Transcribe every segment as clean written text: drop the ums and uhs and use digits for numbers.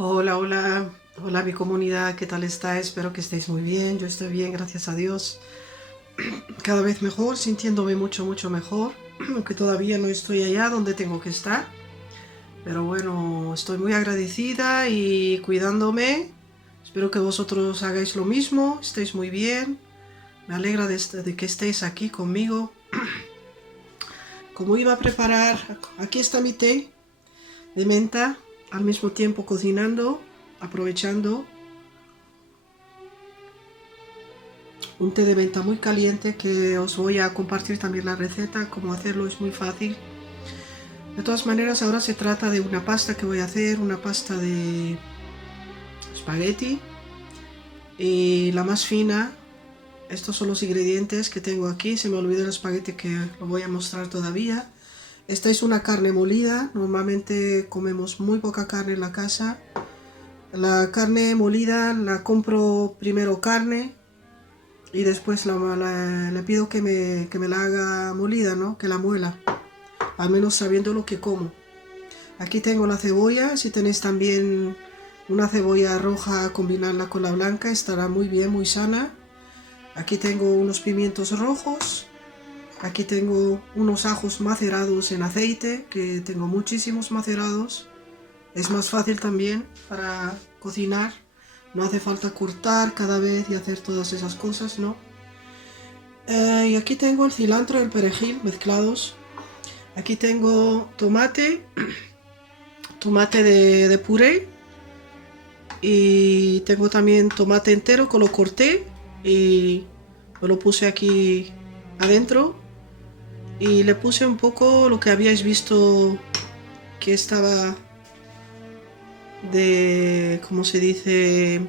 Hola, hola, hola mi comunidad, ¿qué tal estáis? Espero que estéis muy bien, yo estoy bien, gracias a Dios. Cada vez mejor, sintiéndome mucho mejor, aunque todavía no estoy allá donde tengo que estar. Pero bueno, estoy muy agradecida y cuidándome. Espero que vosotros hagáis lo mismo, estéis muy bien. Me alegra de que estéis aquí conmigo. Como iba a preparar, aquí está mi té de menta, al mismo tiempo cocinando, aprovechando. Un té de menta muy caliente que os voy a compartir también la receta, cómo hacerlo es muy fácil. De todas maneras, ahora se trata de una pasta que voy a hacer, una pasta de espagueti y la más fina. Estos son los ingredientes que tengo aquí, se me olvidó el espagueti que lo voy a mostrar todavía. Esta es una carne molida, normalmente comemos muy poca carne en la casa. La carne molida la compro primero carne, y después le pido que me la haga molida, ¿no? Que la muela, al menos sabiendo lo que como. Aquí tengo la cebolla, si tenéis también una cebolla roja, combinarla con la blanca, estará muy bien, muy sana. Aquí tengo unos pimientos rojos, aquí tengo unos ajos macerados en aceite, que tengo muchísimos macerados. Es más fácil también para cocinar, no hace falta cortar cada vez y hacer todas esas cosas, ¿no? Y aquí tengo el cilantro y el perejil mezclados. Aquí tengo tomate, tomate de puré. Y tengo también tomate entero que lo corté y me lo puse aquí adentro. Y le puse un poco lo que habíais visto que estaba de, ¿cómo se dice?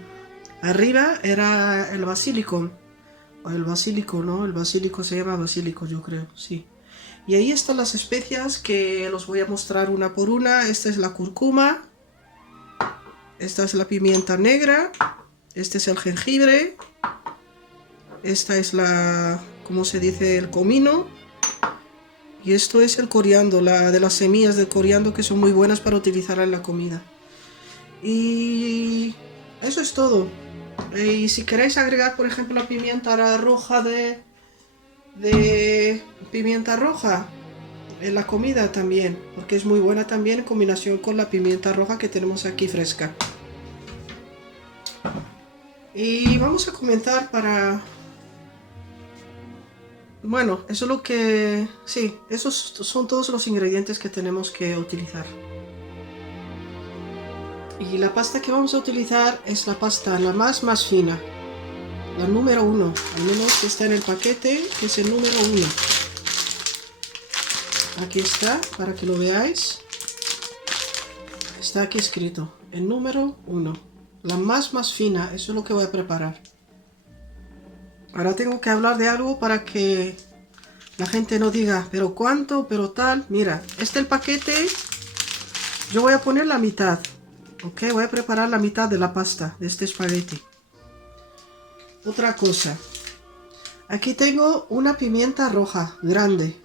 Arriba era el basílico. O el basílico, ¿no? El basílico se llama basílico, yo creo, sí. Y ahí están las especias que los voy a mostrar una por una. Esta es la cúrcuma, esta es la pimienta negra, este es el jengibre, esta es la, ¿cómo se dice? El comino. Y esto es el coriandro, la de las semillas de coriandro que son muy buenas para utilizar en la comida. Y eso es todo. Y si queréis agregar, por ejemplo, la pimienta roja de pimienta roja en la comida también, porque es muy buena también en combinación con la pimienta roja que tenemos aquí fresca. Y vamos a comenzar para... Bueno, eso es lo que... Sí, esos son todos los ingredientes que tenemos que utilizar. Y la pasta que vamos a utilizar es la pasta la más fina, la número 1, al menos que está en el paquete, que es el número 1. Aquí está, para que lo veáis. Está aquí escrito, el número 1. La más fina, eso es lo que voy a preparar. Ahora tengo que hablar de algo para que la gente no diga, pero cuánto, pero tal. Mira, el paquete, yo voy a poner la mitad. Ok, voy a preparar la mitad de la pasta, de este espagueti. Otra cosa. Aquí tengo una pimienta roja, grande.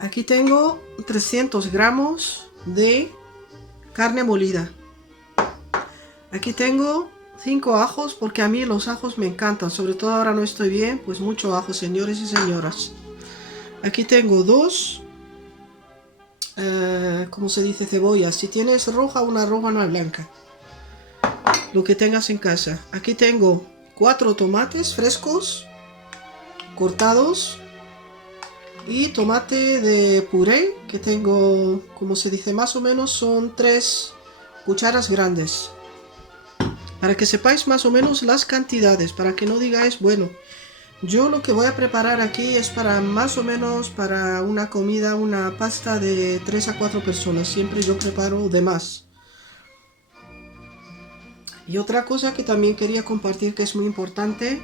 Aquí tengo 300 gramos de carne molida. Aquí tengo 5 ajos, porque a mí los ajos me encantan. Sobre todo ahora no estoy bien, pues mucho ajo, señores y señoras. Aquí tengo 2, ¿cómo se dice? Cebollas. Si tienes roja, una blanca. Lo que tengas en casa. Aquí tengo 4 tomates frescos, cortados. Y tomate de puré, que tengo, como se dice, más o menos son 3 cucharas grandes. Para que sepáis más o menos las cantidades, para que no digáis, bueno, yo lo que voy a preparar aquí es para más o menos para una comida, una pasta de 3 a 4 personas. Siempre yo preparo de más. Y otra cosa que también quería compartir que es muy importante,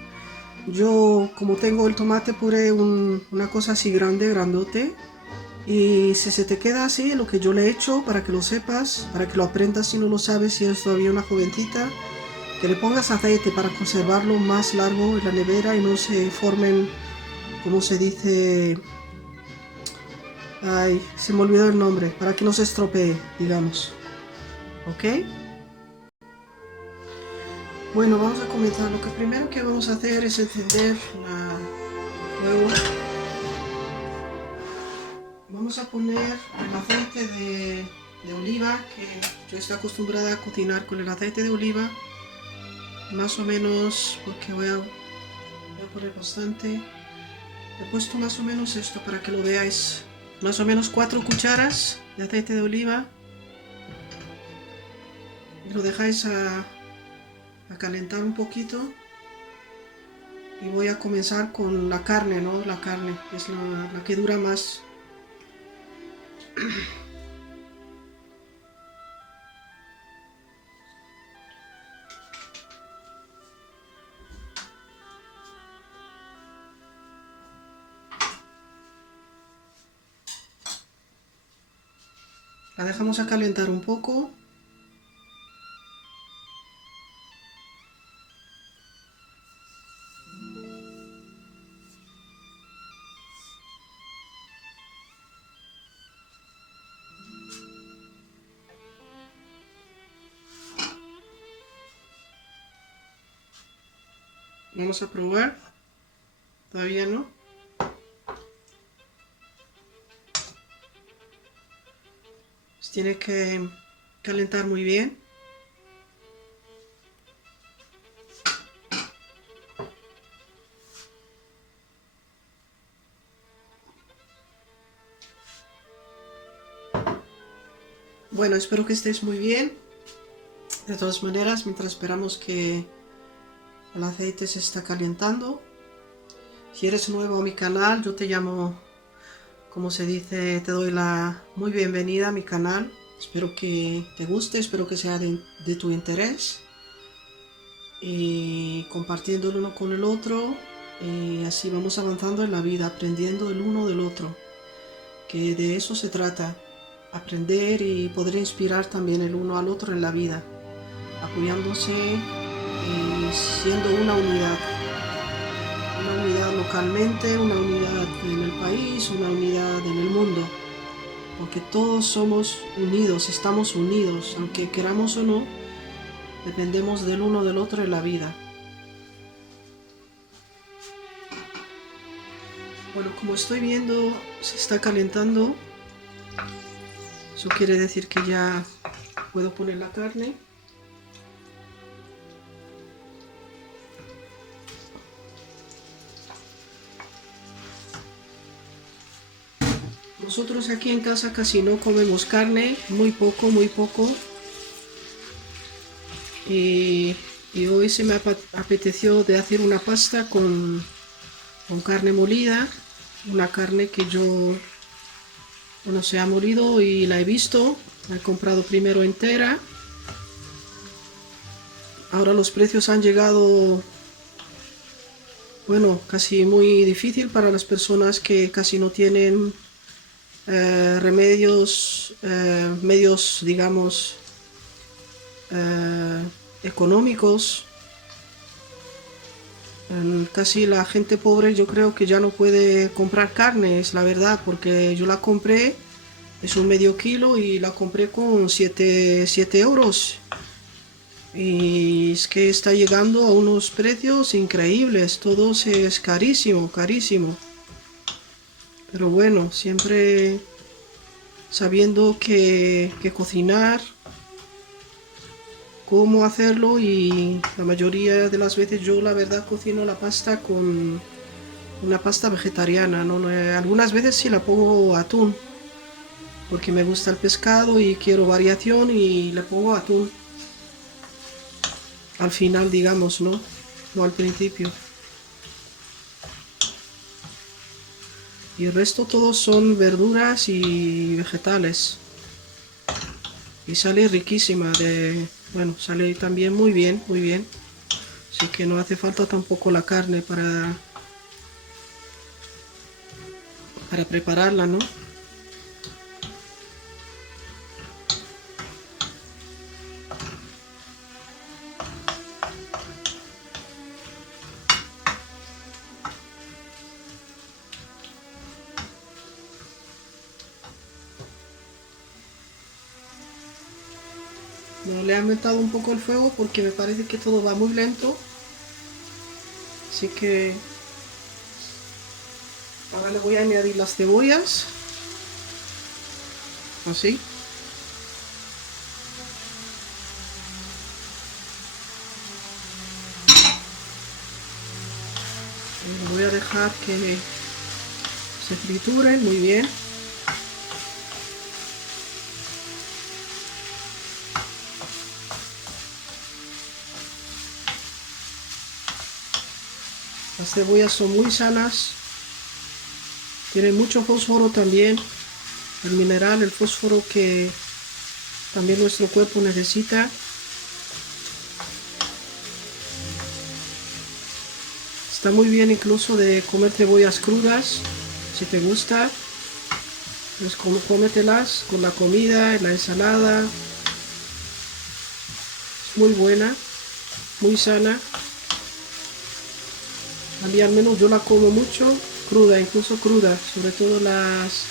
yo como tengo el tomate puré, una cosa así grande, grandote, y si se te queda así, lo que yo le he hecho, para que lo sepas, para que lo aprendas si no lo sabes, si eres todavía una jovencita, que le pongas aceite para conservarlo más largo en la nevera y no se formen, como se dice, ay, se me olvidó el nombre, para que no se estropee, digamos, ¿ok? Bueno, vamos a comenzar. Lo que primero que vamos a hacer es encender el fuego. Vamos a poner el aceite de oliva, que yo estoy acostumbrada a cocinar con el aceite de oliva, más o menos, porque voy a poner bastante. He puesto más o menos esto para que lo veáis, más o menos 4 cucharas de aceite de oliva, y lo dejáis a calentar un poquito. Y voy a comenzar con la carne, ¿no? La carne es la que dura más. La dejamos a calentar un poco. Vamos a probar. Todavía no. Se tiene que calentar muy bien. Bueno, espero que estéis muy bien. De todas maneras, mientras esperamos que el aceite se está calentando. Si eres nuevo a mi canal, yo te llamo, como se dice, te doy la muy bienvenida a mi canal. Espero que te guste, espero que sea de tu interés. Y compartiendo el uno con el otro, y así vamos avanzando en la vida, aprendiendo el uno del otro. Que de eso se trata, aprender y poder inspirar también el uno al otro en la vida, apoyándose y siendo una unidad localmente, una unidad en el país, una unidad en el mundo, porque todos somos unidos, estamos unidos, aunque queramos o no, dependemos del uno del otro en la vida. Bueno, como estoy viendo, se está calentando. Eso quiere decir que ya puedo poner la carne. Nosotros aquí en casa casi no comemos carne, muy poco, muy poco. Y hoy se me apeteció de hacer una pasta con carne molida, una carne que yo, bueno, se ha molido y la he visto, la he comprado primero entera. Ahora los precios han llegado, bueno, casi muy difícil para las personas que casi no tienen medios, digamos, económicos. Casi la gente pobre yo creo que ya no puede comprar carne, es la verdad, porque yo la compré, es un medio kilo y la compré con 7 euros. Y es que está llegando a unos precios increíbles, todo es carísimo, carísimo. Pero bueno, siempre sabiendo que cocinar, cómo hacerlo, y la mayoría de las veces yo la verdad cocino la pasta con una pasta vegetariana, ¿no? Algunas veces sí la pongo atún, porque me gusta el pescado y quiero variación y le pongo atún. Al final, digamos, ¿no? No al principio. Y el resto todos son verduras y vegetales. Y sale riquísima bueno, sale también muy bien, muy bien. Así que no hace falta tampoco la carne para prepararla, ¿no? Bueno, le he aumentado un poco el fuego porque me parece que todo va muy lento. Así que ahora le voy a añadir las cebollas. Así. Y voy a dejar que se trituren muy bien. Las cebollas son muy sanas, tienen mucho fósforo también, el mineral, el fósforo que también nuestro cuerpo necesita. Está muy bien incluso de comer cebollas crudas, si te gusta, pues cómetelas con la comida, en la ensalada. Es muy buena, muy sana. A mí al menos yo la como mucho cruda, incluso cruda, sobre todo las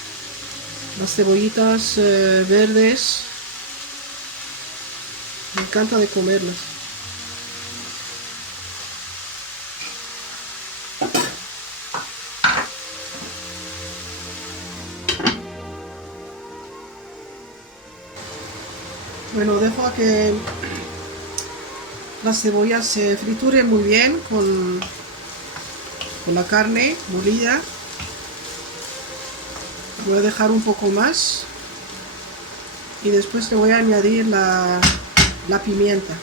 cebollitas verdes. Me encanta de comerlas. Bueno, dejo a que las cebollas se frituren muy bien con la carne molida. Voy a dejar un poco más y después le voy a añadir la pimienta.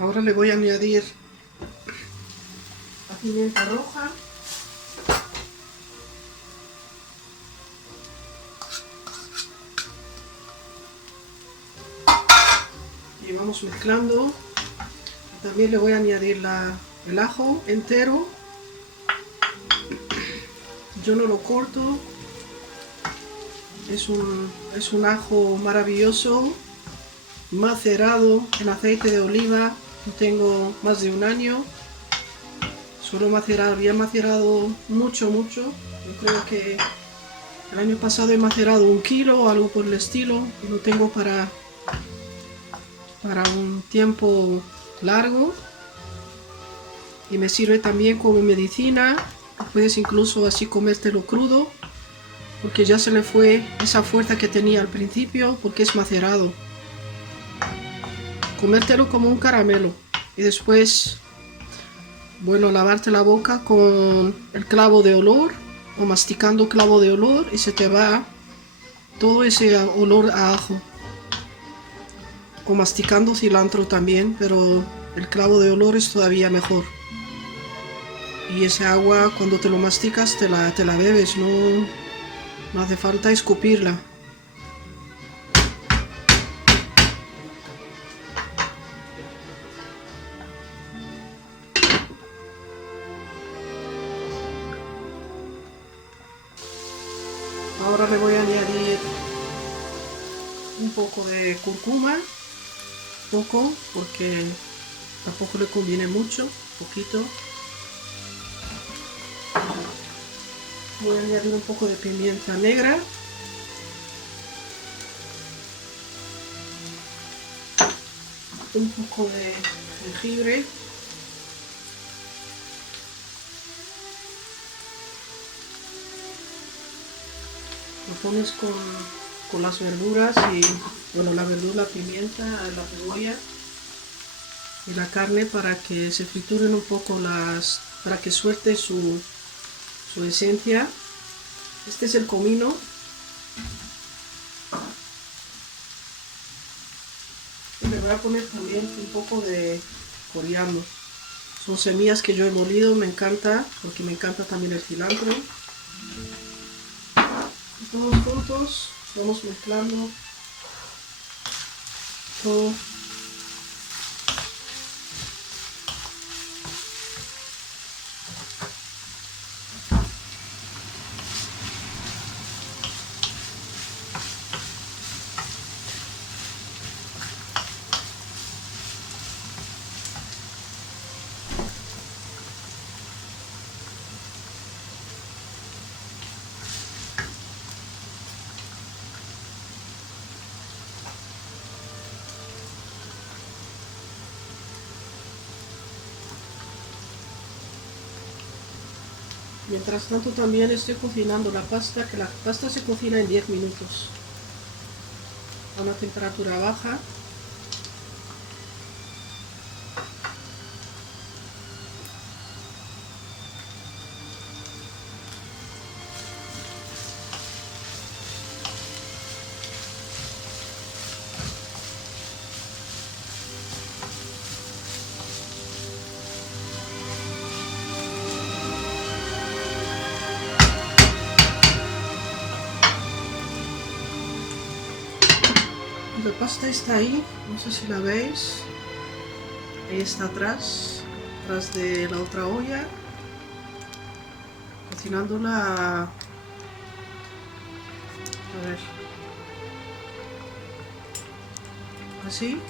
Ahora le voy a añadir la pimienta roja. Y vamos mezclando. También le voy a añadir el ajo entero. Yo no lo corto. Es un ajo maravilloso, macerado en aceite de oliva. Yo tengo más de un año. Solo macerar, había macerado mucho. Yo creo que el año pasado he macerado 1 kilo o algo por el estilo. Y lo tengo para un tiempo largo. Y me sirve también como medicina. Puedes incluso así comértelo crudo, porque ya se le fue esa fuerza que tenía al principio, porque es macerado. Comértelo como un caramelo y después, bueno, lavarte la boca con el clavo de olor o masticando clavo de olor y se te va todo ese olor a ajo. O masticando cilantro también, pero el clavo de olor es todavía mejor. Y ese agua, cuando te lo masticas, te la bebes, no hace falta escupirla. Ahora le voy a añadir un poco de cúrcuma, poco, porque tampoco le conviene mucho, poquito. Voy a añadir un poco de pimienta negra. Un poco de jengibre. Lo pones con las verduras y, bueno, la verdura, la pimienta, la cebolla y la carne para que se frituren un poco para que suelte su esencia. Este es el comino. Y le voy a poner también un poco de coriandro. Son semillas que yo he molido, me encanta, porque me encanta también el cilantro. Y todos juntos vamos mezclando todo. Mientras tanto también estoy cocinando la pasta, que la pasta se cocina en 10 minutos a una temperatura baja. La pasta está ahí, no sé si la veis, ahí está atrás de la otra olla, cocinándola, a ver, así.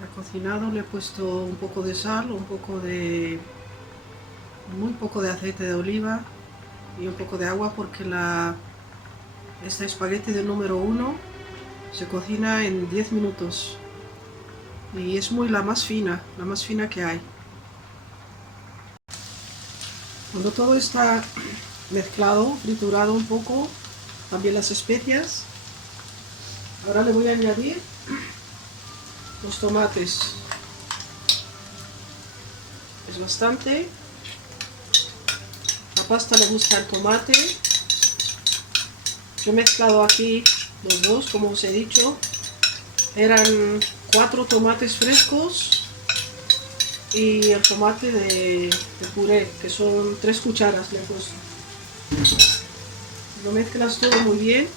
La he cocinado, le he puesto un poco de sal, muy poco de aceite de oliva y un poco de agua, porque esta espagueti de número 1 se cocina en 10 minutos y es la más fina que hay. Cuando todo está mezclado, triturado un poco, también las especias, ahora le voy a añadir los tomates. Es bastante. La pasta le gusta el tomate. Yo he mezclado aquí los dos, como os he dicho. Eran 4 tomates frescos y el tomate de puré, que son 3 cucharas le he puesto. Lo mezclas todo muy bien.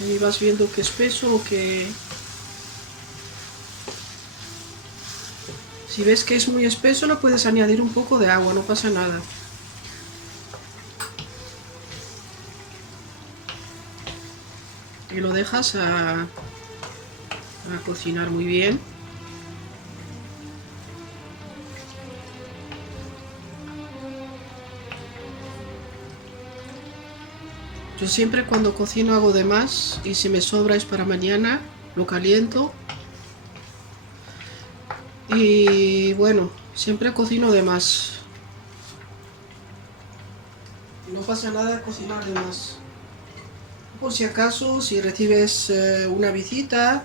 Y vas viendo que espeso o que... Si ves que es muy espeso, lo puedes añadir un poco de agua, no pasa nada. Y lo dejas a cocinar muy bien. Yo siempre cuando cocino hago de más y si me sobra es para mañana, lo caliento. Y bueno, siempre cocino de más. No pasa nada cocinar de más. Por si acaso, si recibes una visita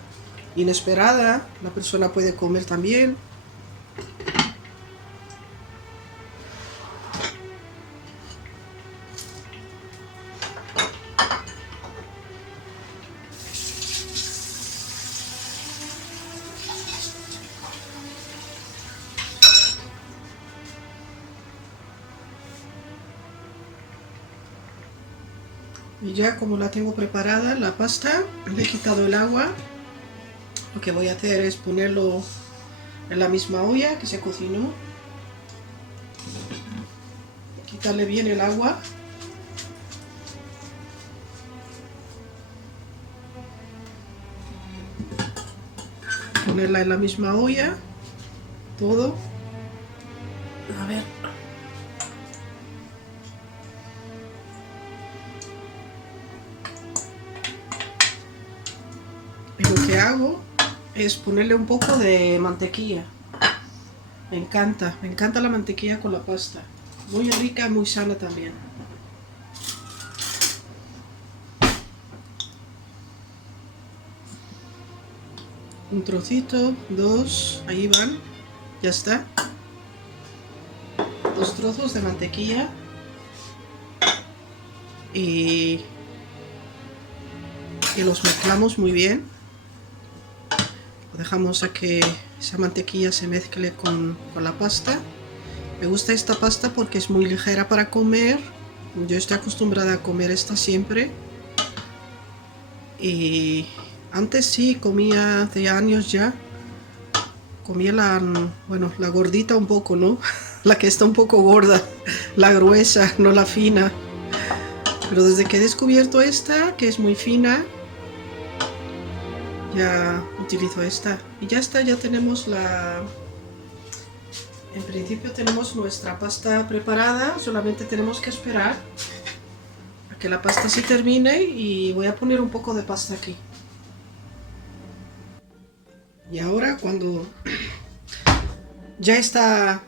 inesperada, la persona puede comer también. Y ya como la tengo preparada, la pasta, le he quitado el agua. Lo que voy a hacer es ponerlo en la misma olla que se cocinó. Quitarle bien el agua. Ponerla en la misma olla. Todo. A ver. Y lo que hago es ponerle un poco de mantequilla. Me encanta la mantequilla con la pasta. Muy rica, muy sana también. Un trocito, 2, ahí van, ya está. 2 trozos de mantequilla. Y los mezclamos muy bien. Lo dejamos a que esa mantequilla se mezcle con la pasta. Me gusta esta pasta porque es muy ligera para comer. Yo estoy acostumbrada a comer esta siempre. Y antes sí comía, hace años ya, comía la gordita un poco, ¿no? La que está un poco gorda, la gruesa, no la fina. Pero desde que he descubierto esta, que es muy fina, ya utilizo esta. Y ya está, ya tenemos en principio tenemos nuestra pasta preparada, solamente tenemos que esperar a que la pasta se termine y voy a poner un poco de pasta aquí. Y ahora cuando Ya está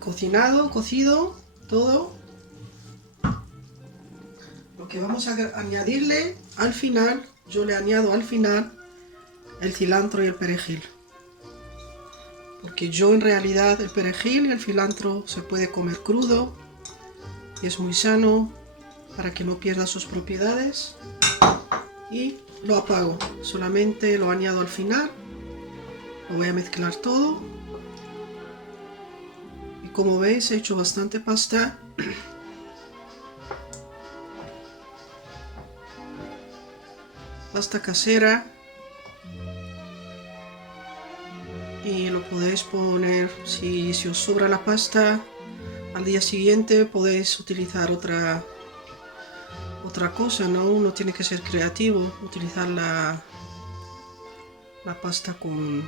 cocinado, cocido, todo. Lo que vamos a añadirle al final, yo le añado al final el cilantro y el perejil. Porque yo en realidad el perejil y el cilantro se puede comer crudo y es muy sano para que no pierda sus propiedades. Y lo apago, solamente lo añado al final. Lo voy a mezclar todo. Y como veis he hecho bastante pasta. Pasta casera. Y lo podéis poner, si os sobra la pasta, al día siguiente podéis utilizar otra cosa, ¿no? Uno tiene que ser creativo, utilizar la pasta con,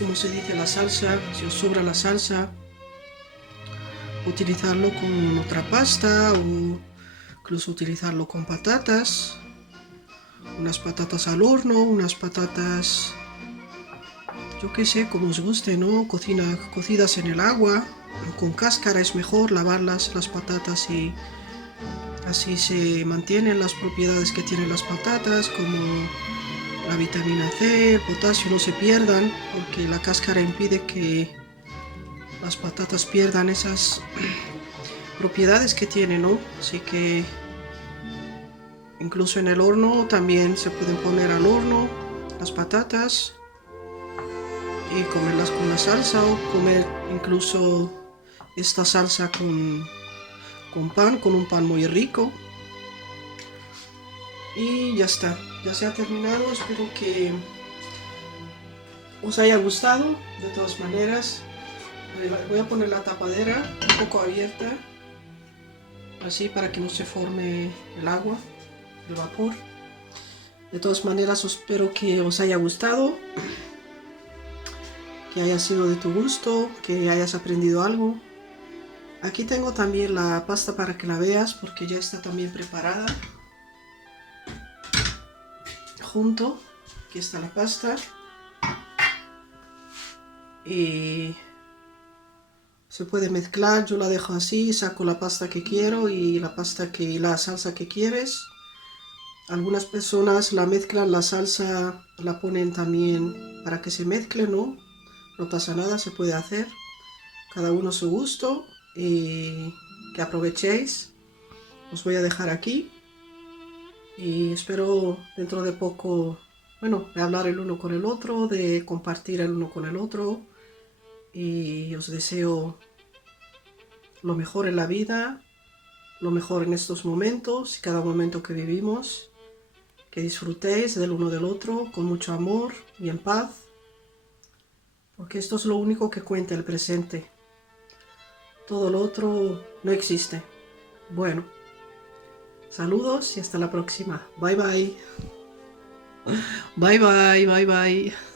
¿cómo se dice? La salsa, si os sobra la salsa, utilizarlo con otra pasta o incluso utilizarlo con patatas, unas patatas al horno, unas patatas, yo qué sé, como os guste, ¿no? Cocidas en el agua, con cáscara es mejor lavarlas las patatas y así se mantienen las propiedades que tienen las patatas, como la vitamina C, el potasio, no se pierdan, porque la cáscara impide que las patatas pierdan esas propiedades que tienen, ¿no? Así que incluso en el horno también se pueden poner al horno las patatas y comerlas con la salsa o comer incluso esta salsa con pan, con un pan muy rico. Y ya está, ya se ha terminado. Espero que os haya gustado. De todas maneras, voy a poner la tapadera un poco abierta, así para que no se forme el agua, el vapor. De todas maneras, espero que os haya gustado, que haya sido de tu gusto, que hayas aprendido algo. Aquí tengo también la pasta para que la veas, porque ya está también preparada. Junto, aquí está la pasta. Y se puede mezclar, yo la dejo así, saco la pasta que quiero y la salsa que quieres. Algunas personas la mezclan, la salsa la ponen también para que se mezcle, ¿no? No pasa nada, se puede hacer. Cada uno a su gusto. Y que aprovechéis. Os voy a dejar aquí. Y espero dentro de poco, bueno, de hablar el uno con el otro, de compartir el uno con el otro. Y os deseo lo mejor en la vida, lo mejor en estos momentos y cada momento que vivimos. Que disfrutéis del uno del otro con mucho amor y en paz, porque esto es lo único que cuenta, el presente. Todo lo otro no existe. Bueno, saludos y hasta la próxima. Bye bye. Bye bye, bye bye.